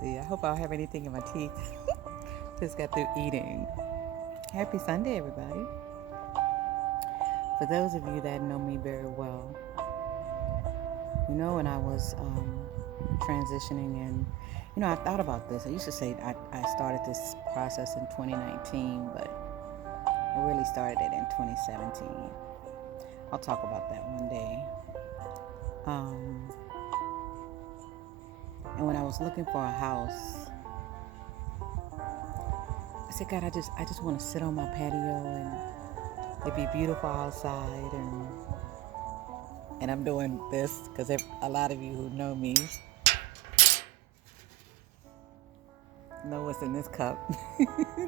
see. I hope I don't have anything in my teeth. Just got through eating. Happy Sunday, everybody. For those of you that know me very well, when I was transitioning and, I thought about this. I used to say I started this process in 2019, but I really started it in 2017. I'll talk about that one day. And when I was looking for a house, I said, God, I just want to sit on my patio and it'd be beautiful outside, and I'm doing this because a lot of you who know me know what's in this cup.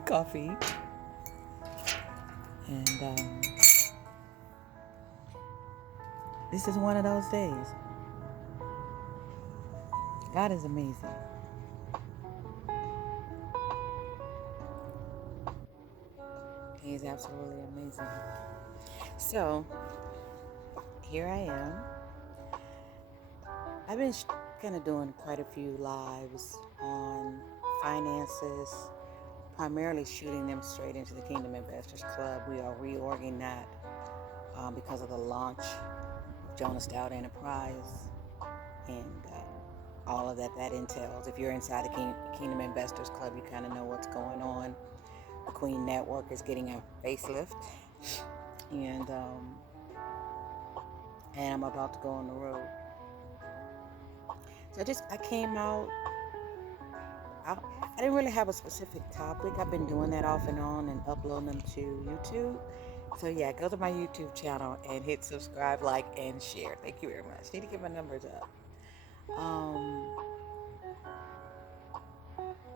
Coffee. And this is one of those days. God is amazing. He is absolutely amazing. So, here I am. I've been kind of doing quite a few lives on finances, primarily shooting them straight into the Kingdom Investors Club. We are reorging that because of the launch of Jonas Stout Enterprise and all of that entails. If you're inside the Kingdom Investors Club, you kind of know what's going on. The Queen Network is getting a facelift, and I'm about to go on the road. So I came out. I didn't really have a specific topic. I've been doing that off and on and uploading them to YouTube. So yeah, go to my YouTube channel and hit subscribe, like, and share. Thank you very much. Need to get my numbers up.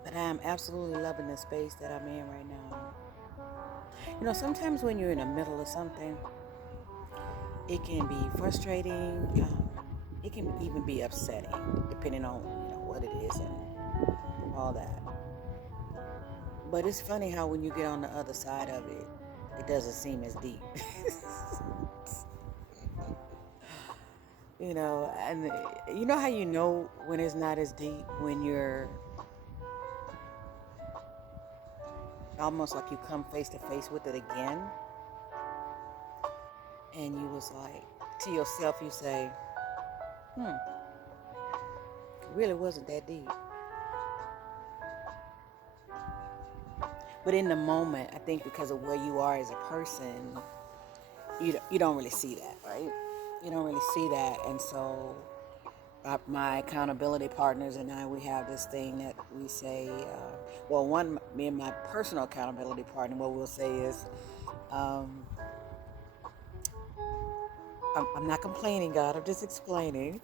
But I am absolutely loving the space that I'm in right now. Sometimes when you're in the middle of something, it can be frustrating. It can even be upsetting, depending on what it is and all that. But it's funny how when you get on the other side of it, it doesn't seem as deep. And you know how you know when it's not as deep, when you're almost like you come face to face with it again, and you was like, to yourself, you say, it really wasn't that deep. But in the moment, I think because of where you are as a person, you don't really see that, right? You don't really see that. And so my accountability partners and I, we have this thing that we say, me and my personal accountability partner, what we'll say is, I'm not complaining, God, I'm just explaining.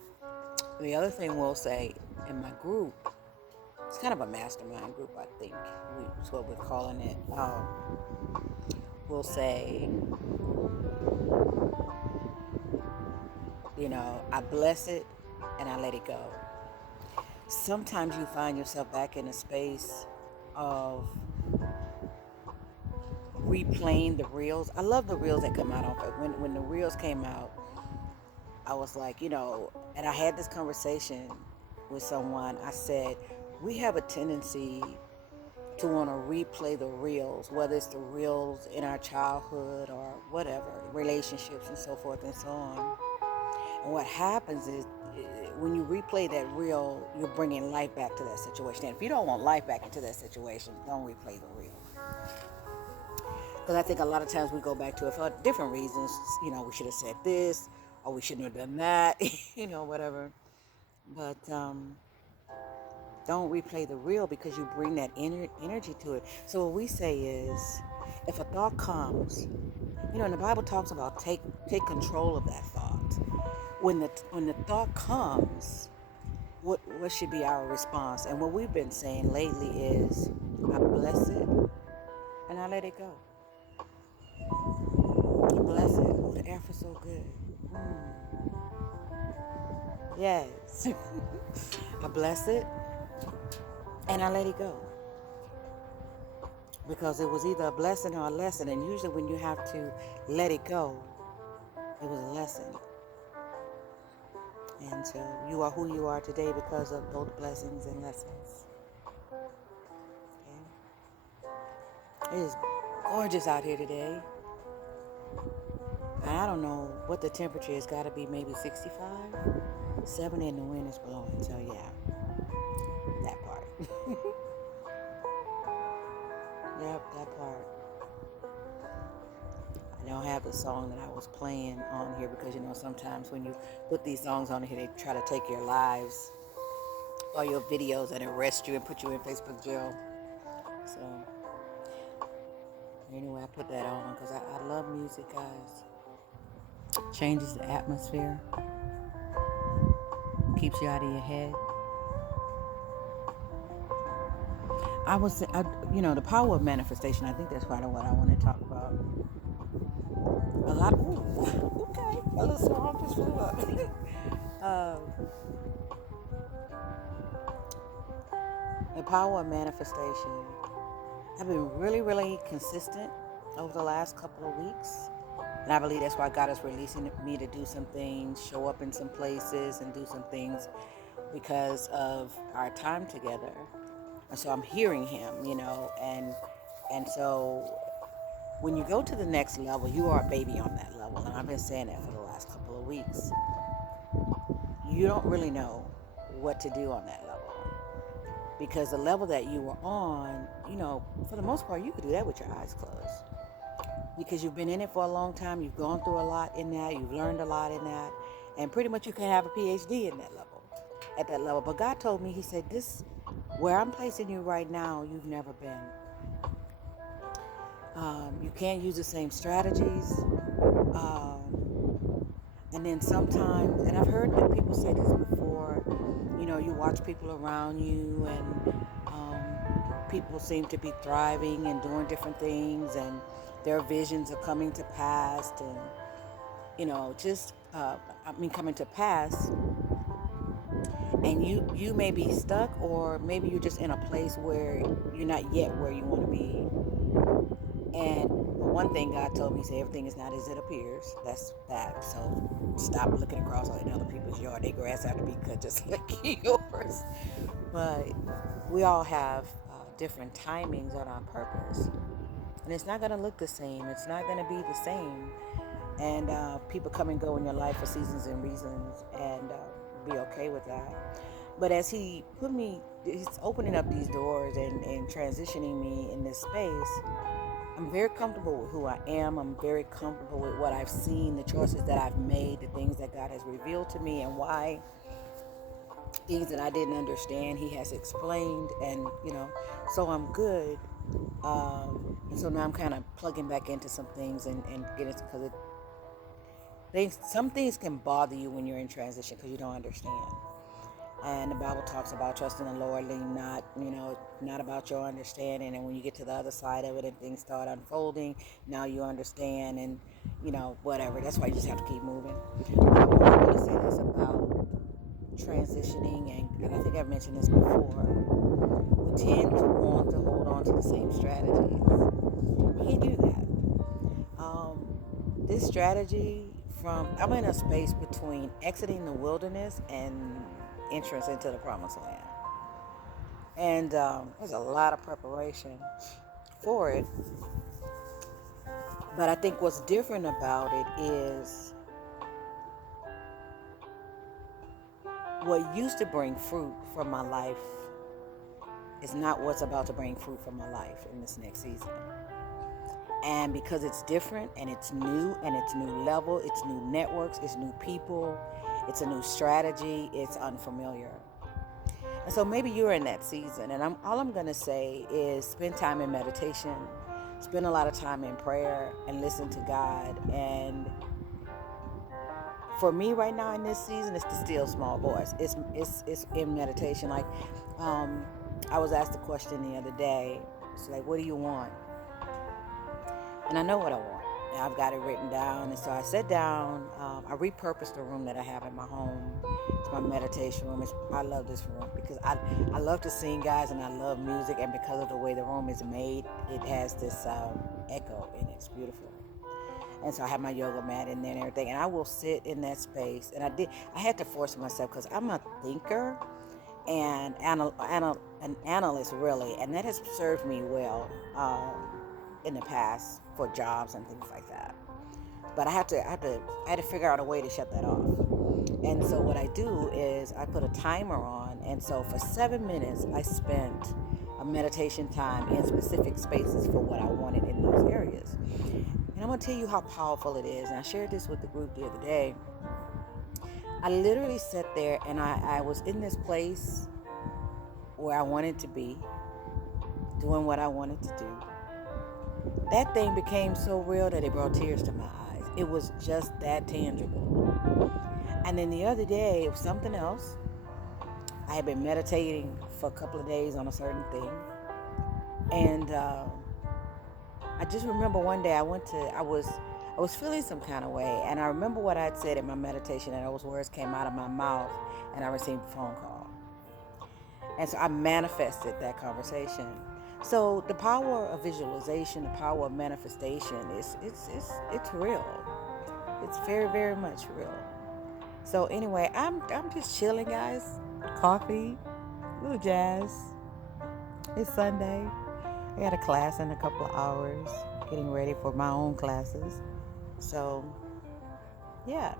The other thing we'll say in my group, it's kind of a mastermind group, I think. That's what we're calling it. We'll say, I bless it and I let it go. Sometimes you find yourself back in a space of replaying the reels. I love the reels that come out of it. When the reels came out, I was like, and I had this conversation with someone. I said, we have a tendency to want to replay the reels, whether it's the reels in our childhood or whatever, relationships and so forth and so on. And what happens is when you replay that reel, you're bringing life back to that situation. And if you don't want life back into that situation, don't replay the reel. Because I think a lot of times we go back to it for different reasons. We should have said this, or we shouldn't have done that, whatever. But don't replay the reel because you bring that energy to it. So what we say is, if a thought comes, and the Bible talks about take control of that thought. When the thought comes, what should be our response? And what we've been saying lately is, I bless it and I let it go. I bless it. Oh, the air feels so good. Yes. I bless it and I let it go. Because it was either a blessing or a lesson. And usually when you have to let it go, it was a lesson. And so you are who you are today because of both blessings and lessons. Okay. It is gorgeous out here today. And I don't know what the temperature is. Got to be maybe 65, 70, and the wind is blowing. So yeah, that part. Yep, that part. I don't have the song that I was playing on here because sometimes when you put these songs on here, they try to take your lives or your videos and arrest you and put you in Facebook jail. So anyway, I put that on because I love music, guys. Changes the atmosphere, keeps you out of your head. The power of manifestation. I think that's part of what I want to talk about. A lot. Ooh, okay, a little song just flew up. The power of manifestation. I've been really, really consistent over the last couple of weeks. And I believe that's why God is releasing me to do some things, show up in some places, and do some things because of our time together. And so I'm hearing Him, and so when you go to the next level, you are a baby on that level. And I've been saying that for the last couple of weeks. You don't really know what to do on that level. Because the level that you were on, for the most part, you could do that with your eyes closed. Because you've been in it for a long time, you've gone through a lot in that, you've learned a lot in that, and pretty much you can have a PhD in that level, at that level. But God told me, He said, where I'm placing you right now, you've never been. You can't use the same strategies. And then sometimes, and I've heard that people say this before, you watch people around you and people seem to be thriving and doing different things and their visions are coming to pass and, coming to pass. And you may be stuck, or maybe you're just in a place where you're not yet where you want to be. And one thing God told me, He said, everything is not as it appears. That's that. So stop looking across on other people's yard. Their grass have to be cut just like yours. But we all have different timings on our purpose. And it's not going to look the same. It's not going to be the same. And people come and go in your life for seasons and reasons, and be okay with that. But as He's opening up these doors and transitioning me in this space, I'm very comfortable with who I am. I'm very comfortable with what I've seen, the choices that I've made, the things that God has revealed to me, and why things that I didn't understand, He has explained, and so I'm good. And so now I'm kind of plugging back into some things and getting, because some things can bother you when you're in transition because you don't understand. And the Bible talks about trusting the Lord, lean not about your understanding. And when you get to the other side of it and things start unfolding, now you understand and, whatever. That's why you just have to keep moving. But I want to say this about transitioning, and I think I've mentioned this before. We tend to want to hold on to the same strategies. You can't do that. This strategy I'm in a space between exiting the wilderness and entrance into the promised land. And there's a lot of preparation for it. But I think what's different about it is what used to bring fruit from my life is not what's about to bring fruit from my life in this next season. And because it's different and it's new and it's new level, it's new networks, it's new people, it's a new strategy, it's unfamiliar. And so maybe you're in that season, and all I'm going to say is spend time in meditation, spend a lot of time in prayer, and listen to God. And for me right now in this season, it's the still small voice. It's in meditation. Like I was asked a question the other day. It's like, what do you want? And I know what I want. And I've got it written down. And so I sat down. I repurposed the room that I have in my home. It's my meditation room. I love this room because I love to sing, guys, and I love music. And because of the way the room is made, it has this echo, and it's beautiful. And so I have my yoga mat in there and everything. And I will sit in that space. And I had to force myself because I'm a thinker and an analyst really, and that has served me well in the past for jobs and things like that. But I had to figure out a way to shut that off. And so what I do is I put a timer on, and so for 7 minutes I spent a meditation time in specific spaces for what I wanted in those areas. And I'm gonna tell you how powerful it is. And I shared this with the group the other day. I literally sat there and I was in this place where I wanted to be, doing what I wanted to do. That thing became so real that it brought tears to my eyes. It was just that tangible. And then the other day, it was something else. I had been meditating for a couple of days on a certain thing. And I just remember one day I was feeling some kind of way. And I remember what I had said in my meditation, and those words came out of my mouth, and I received a phone call. And so I manifested that conversation. So the power of visualization, the power of manifestation, it's real. It's very, very much real. So anyway, I'm just chilling, guys. Coffee, a little jazz. It's Sunday. I got a class in a couple of hours, getting ready for my own classes. So yeah,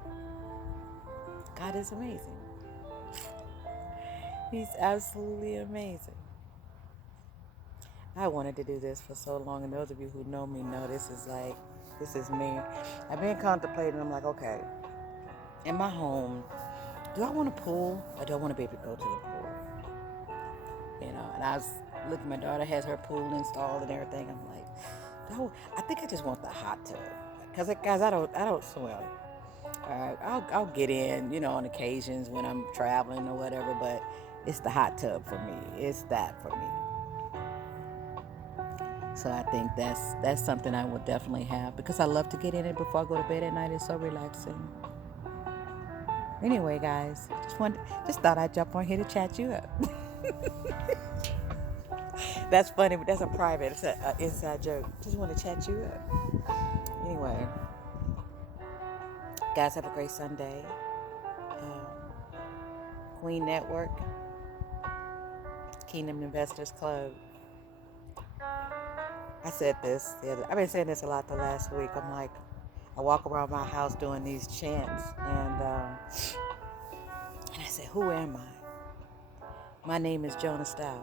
God is amazing. He's absolutely amazing. I wanted to do this for so long, and those of you who know me know this is me. I've been contemplating. I'm like, okay, in my home, do I want a pool or do I want to be able to go to the pool? And I was looking, my daughter has her pool installed and everything. I'm like, no, I think I just want the hot tub. Because guys, I don't swim. I'll get in, on occasions when I'm traveling or whatever, but it's the hot tub for me. It's that for me. So I think that's something I would definitely have, because I love to get in it before I go to bed at night. It's so relaxing. Anyway, guys, just thought I'd jump on here to chat you up. That's funny, but that's a private. It's an inside joke. Just want to chat you up. Anyway, guys, have a great Sunday. Queen Network, Kingdom Investors Club. I said this. I've been saying this a lot the last week. I'm like, I walk around my house doing these chants, and I said, who am I? My name is Jonah Stow.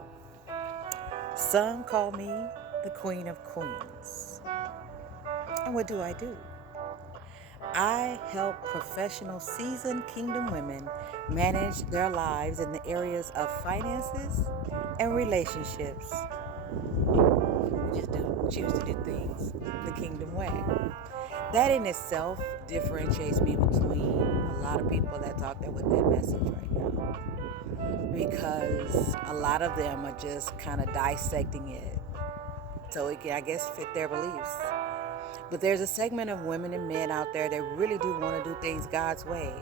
Some call me the Queen of Queens. And what do? I help professional seasoned kingdom women manage their lives in the areas of finances and relationships. Choose to do things the kingdom way. That in itself differentiates me between a lot of people that talk there with that message right now, because a lot of them are just kind of dissecting it so it can, I guess, fit their beliefs. But there's a segment of women and men out there that really do want to do things God's way,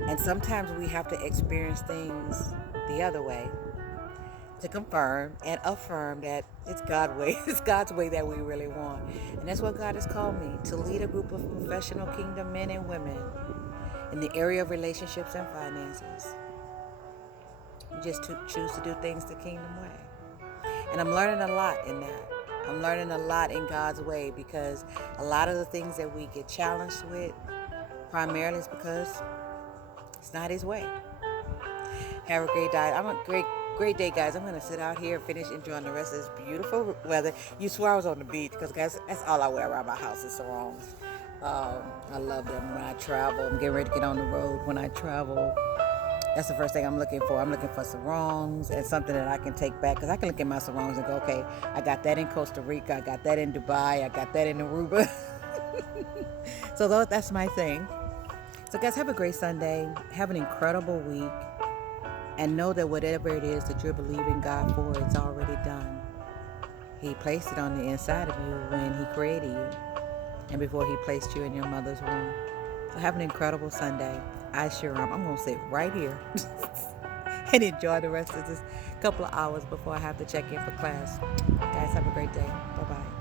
and sometimes we have to experience things the other way to confirm and affirm that it's God's way. It's God's way that we really want. And that's what God has called me, to lead a group of professional kingdom men and women in the area of relationships and finances. Just to choose to do things the kingdom way. And I'm learning a lot in that. I'm learning a lot in God's way, because a lot of the things that we get challenged with primarily is because it's not His way. Have a great day. Great day, guys. I'm going to sit out here and finish enjoying the rest of this beautiful weather. You swear I was on the beach, because, guys, that's all I wear around my house is sarongs. I love them when I travel. I'm getting ready to get on the road when I travel. That's the first thing I'm looking for. I'm looking for sarongs and something that I can take back, because I can look at my sarongs and go, okay, I got that in Costa Rica, I got that in Dubai, I got that in Aruba. So that's my thing. So, guys, have a great Sunday. Have an incredible week. And know that whatever it is that you're believing God for, it's already done. He placed it on the inside of you when He created you, and before He placed you in your mother's womb. So have an incredible Sunday. I sure am. I'm going to sit right here and enjoy the rest of this couple of hours before I have to check in for class. Guys, have a great day. Bye-bye.